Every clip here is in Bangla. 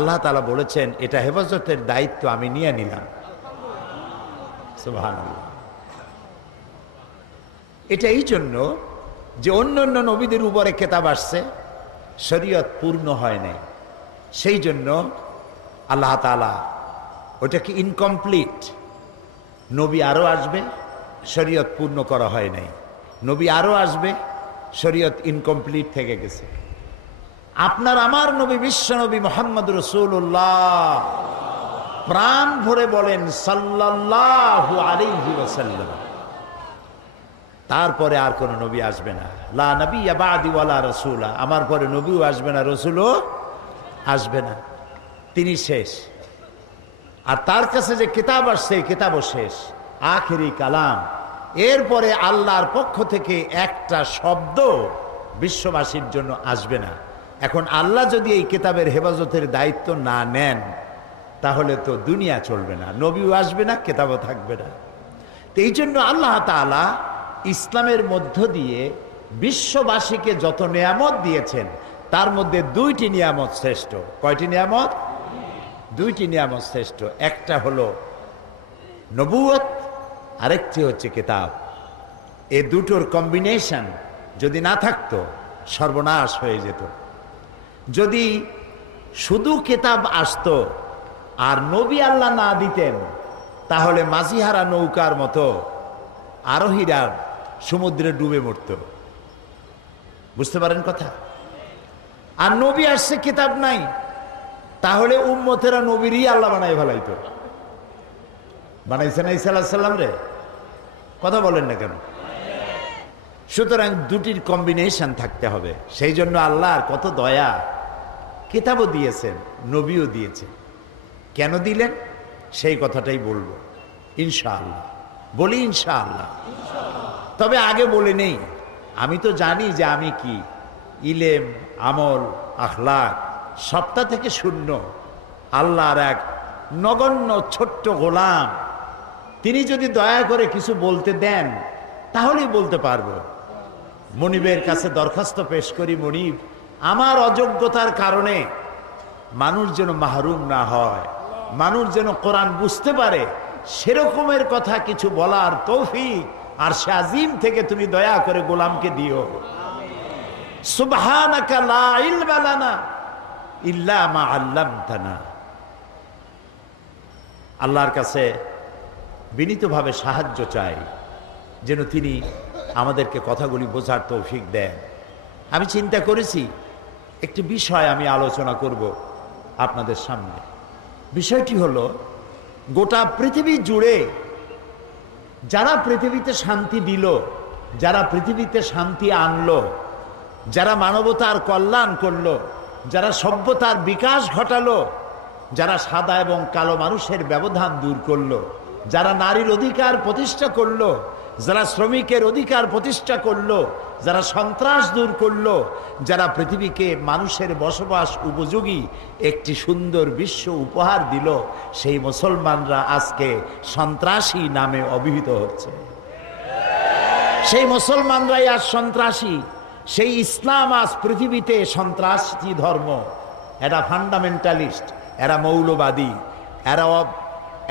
আল্লাহ তাআলা বলেছেন এটা হেফাজতের দায়িত্ব আমি নিয়ে নিলাম। সুবহানাল্লাহ। এটা এই জন্য যে অন্য অন্য নবীদের উপরে কিতাব আসছে, শরীয়ত পূর্ণ হয় নাই, সেই জন্য আল্লাহ তাআলা ওটাকে ইনকমপ্লিট। নবী আরো আসবে, শরীয়ত পূর্ণ করা হয় নাই, নবী আরো আসবে, শরীয়ত ইনকমপ্লিট থেকে গেছে। আপনার আমার নবী বিশ্ব নবী মুহাম্মদ রাসূলুল্লাহ প্রাণ ভরে বলেন সাল্লাল্লাহু আলাইহি ওয়াসাল্লাম, তারপরে আর কোন নবী আসবে না। লা নবিয়্যা বা'দি ওয়ালা রাসূলা, আমার পরে নবীও আসবে না, রাসূলও আসবে না, তিনি শেষ। আর তার কাছে যে কিতাব আসছে কিতাবও শেষ, আখেরি কালাম। এরপরে আল্লাহর পক্ষ থেকে একটা শব্দ বিশ্ববাসীর জন্য আসবে না। এখন আল্লাহ যদি এই কিতাবের হেফাজতের দায়িত্ব না নেন, তাহলে তো দুনিয়া চলবে না, নবীও আসবে না, কিতাবও থাকবে না। তো এই জন্য আল্লাহ তাআলা ইসলামের মধ্য দিয়ে বিশ্ববাসীকে যত নিয়ামত দিয়েছেন, তার মধ্যে দুইটি নিয়ামত শ্রেষ্ঠ। কয়টি নিয়ামত? দুইটি নিয়ামত শ্রেষ্ঠ। একটা হলো নবুয়ত, আরেকটি হচ্ছে কিতাব। এই দুটোর কম্বিনেশন যদি না থাকতো, সর্বনাশ হয়ে যেত। যদি শুধু কিতাব আসতো আর নবী আল্লাহ না দিতেন, তাহলে মাঝিহারা নৌকার মতো আরোহীরা সমুদ্রে ডুবে মরত। বুঝতে পারেন কথা? আর নবী আসছে, কিতাব নাই, তাহলে উম্মতেরা নবীরই আল্লাহ বানাই ফেলাইতো। বানাইছে না ঈসা আলাইহিস সালাম রে? কথা বলেন না কেন? সুতরাং দুটির কম্বিনেশন থাকতে হবে। সেই জন্য আল্লাহর কত দয়া, কিতাবও দিয়েছেন, নবীও দিয়েছেন। কেন দিলেন সেই কথাটাই বলবো ইনশাআল্লাহ। বলি ইনশাআল্লাহ। তবে আগে বলে নেই, আমি তো জানি যে আমি কি, ইলেম, আমল, আখলাক সবটা থেকে শূন্য, আল্লাহর এক নগণ্য ছোট্ট গোলাম। তিনি যদি দয়া করে কিছু বলতে দেন, তাহলেই বলতে পারবো। মনিবের কাছে দরখাস্ত পেশ করি, মনিব, আমার অযোগ্যতার কারণে মানুষ যেন মাহরুম না হয়, মানুষ যেন কোরআন বুঝতে পারে, সেরকমের কথা কিছু বলার তৌফিক আরশে আজিম থেকে তুমি দয়া করে গোলামকে দিও। সুবহানাকা লা ইলমা লানা ইল্লা মা আল্লামতানা। আল্লাহর কাছে বিনীতভাবে সাহায্য চাই, যেন তিনি আমাদেরকে কথাগুলি বোঝার তৌফিক দেন। আমি চিন্তা করেছি একটি বিষয় আমি আলোচনা করব আপনাদের সামনে। বিষয়টি হলো, গোটা পৃথিবী জুড়ে যারা পৃথিবীতে শান্তি দিল, যারা পৃথিবীতে শান্তি আনলো, যারা মানবতার কল্যাণ করলো, যারা সভ্যতার বিকাশ ঘটালো, যারা সাদা এবং কালো মানুষের ব্যবধান দূর করলো, যারা নারীর অধিকার প্রতিষ্ঠা করলো, যারা শ্রমিকের অধিকার প্রতিষ্ঠা করলো, যারা সন্ত্রাস দূর করলো, যারা পৃথিবীকে মানুষের বসবাস উপযোগী একটি সুন্দর বিশ্ব উপহার দিল, সেই মুসলমানরা আজকে সন্ত্রাসী নামে অভিহিত হচ্ছে। সেই মুসলমানরাই আজ সন্ত্রাসী। সেই ইসলাম আজ পৃথিবীতে সন্ত্রাসী ধর্ম। এরা ফান্ডামেন্টালিস্ট, এরা মৌলবাদী,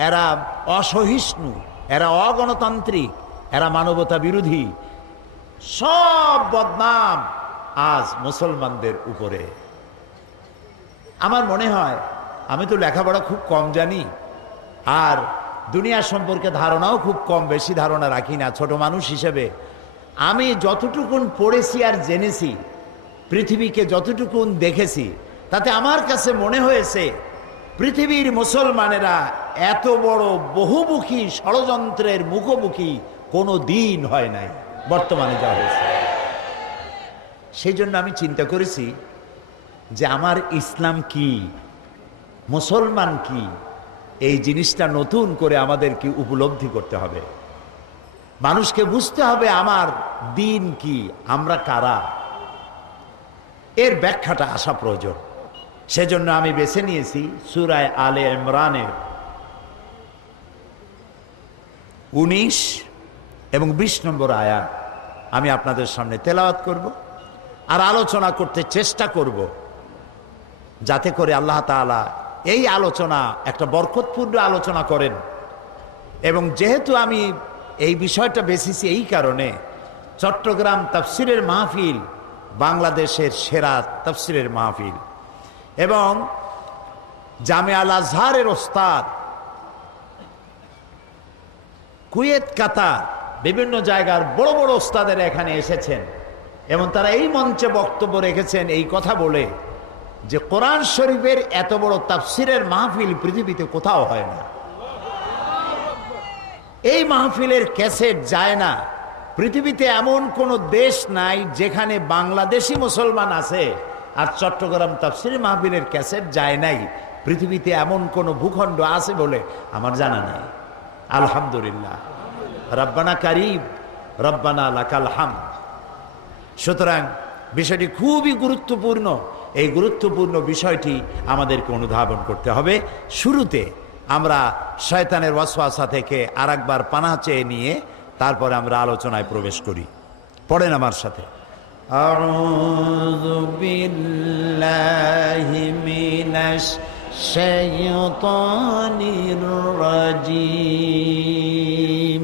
এরা অসহিষ্ণু, এরা অগণতান্ত্রিক, এরা মানবতা বিরোধী। সব বদনাম আজ মুসলমানদের উপরে। আমার মনে হয়, আমি তো লেখাপড়া খুব কম জানি, আর দুনিয়া সম্পর্কে ধারণাও খুব কম, বেশি ধারণা রাখি না ছোট মানুষ হিসেবে। আমি যতটুকুন পড়েছি আর জেনেছি, পৃথিবীকে যতটুকুন দেখেছি, তাতে আমার কাছে মনে হয়েছে পৃথিবীর মুসলমানেরা এত বড় বহুমুখী ষড়যন্ত্রের মুখোমুখি কোনো দিন হয় নাই বর্তমানে যা হয়েছে। সেই জন্য আমি চিন্তা করেছি যে আমার ইসলাম কি, মুসলমান কি, এই জিনিসটা নতুন করে আমাদেরকে উপলব্ধি করতে হবে। মানুষকে বুঝতে হবে আমার দিন কি, আমরা কারা, এর ব্যাখ্যাটা আসা প্রয়োজন। সেজন্য আমি বেছে নিয়েছি সূরা আলে ইমরানের 19 এবং 20 নম্বর আয়াত আমি আপনাদের সামনে তেলাওয়াত করব আর আলোচনা করতে চেষ্টা করব যাতে করে আল্লাহ তাআলা এই আলোচনা একটা বরকতপূর্ণ আলোচনা করেন। এবং যেহেতু আমি এই বিষয়টা বেছেছি এই কারণে, চট্টগ্রাম তাফসিরের মাহফিল বাংলাদেশের সেরা তাফসিরের মাহফিল, এবং জামিয়া আল আজহারের ওস্তাদ কুয়েত, কাতার, বিভিন্ন জায়গার বড় বড় ওস্তাদের এখানে এসেছেন এবং তারা এই মঞ্চে বক্তব্য রেখেছেন এই কথা বলে যে কোরআন শরীফের এত বড় তাফসিরের মাহফিল পৃথিবীতে কোথাও হয় না। এই মাহফিলের ক্যাসেট যায় না। পৃথিবীতে এমন কোনো দেশ নাই যেখানে বাংলাদেশি মুসলমান আছে আর চট্টগ্রাম তাফসিরের মাহফিলের ক্যাসেট যায় নাই। পৃথিবীতে এমন কোনো ভূখণ্ড আছে বলে আমার জানা নাই। আলহামদুলিল্লাহ, রব্বানা কারিম, রব্বানা লাকাল হামদ। সুতরাং বিষয়টি খুবই গুরুত্বপূর্ণ। এই গুরুত্বপূর্ণ বিষয়টি আমাদেরকে অনুধাবন করতে হবে। শুরুতে আমরা শয়তানের ওয়াসওয়াসা থেকে আরেকবার পানাহ চেয়ে নিয়ে তারপরে আমরা আলোচনায় প্রবেশ করি। পড়েন আমার সাথে, আউযু বিল্লাহি মিনাশ শাইতানির রাজীম,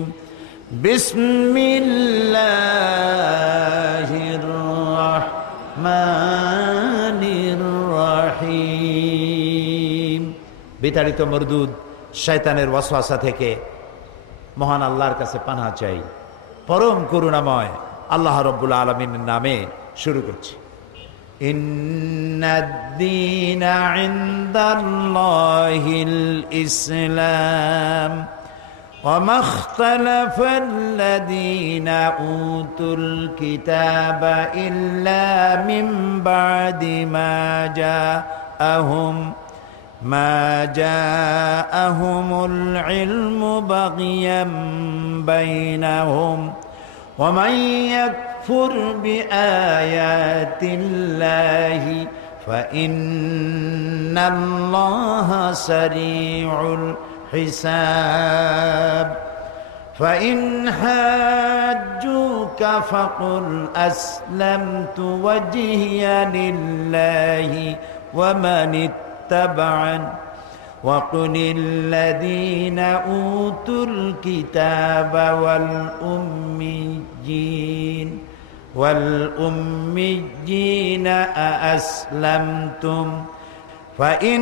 বিসমিল্লাহির রাহমানির রাহিম। বিতাড়িত মরদুদ শয়তানের ওয়াসওয়াসা থেকে মহান আল্লাহর কাছে পানাহ চাই। পরম করুণাময় আল্লাহ রাব্বুল আলামিনের নামে শুরু করছি। ইন্নাদ-দীনা ইনদাল্লাহিল ইসলাম ওয়া মাখতালাফাল্লাযীনা উতুল কিতাবা ইল্লা মিন বা'দি মা জাআহুমুল ইলমু বাগিয়াম বাইনাহুম ওয়া মান ইয়াকফুর বিআয়াতিল্লাহি ফাইন্নাল্লাহা সারিউল হিসাব। فإن حاجوك فقل أسلمت وجهي لله ومن اتبعن وقل الذين أوتوا الكتاب والأميين أأسلمتم فإن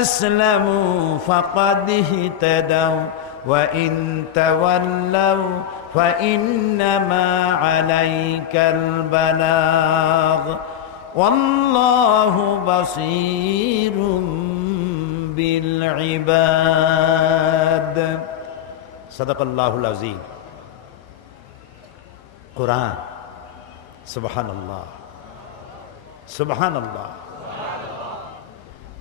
أسلموا فقد اهتدوا وإن تولوا فإنما عليك البلاغ والله بصير بالعباد صدق الله العظيم। কুরআন, সুবহানাল্লাহ, সুবহানাল্লাহ।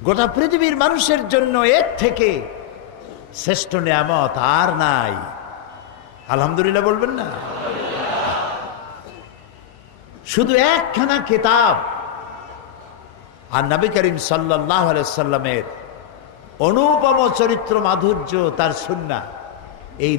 গোটা পৃথিবীর মানুষের জন্য এর থেকে শ্রেষ্ঠ নিয়ামত আর নাই। আলহামদুলিল্লাহ বলবেন না? শুধু একখানা কিতাব আর নবী করিম সাল্লাল্লাহু আলাইহি সাল্লামের অনুপম চরিত্র মাধুর্য, তার সুন্নাহ, এই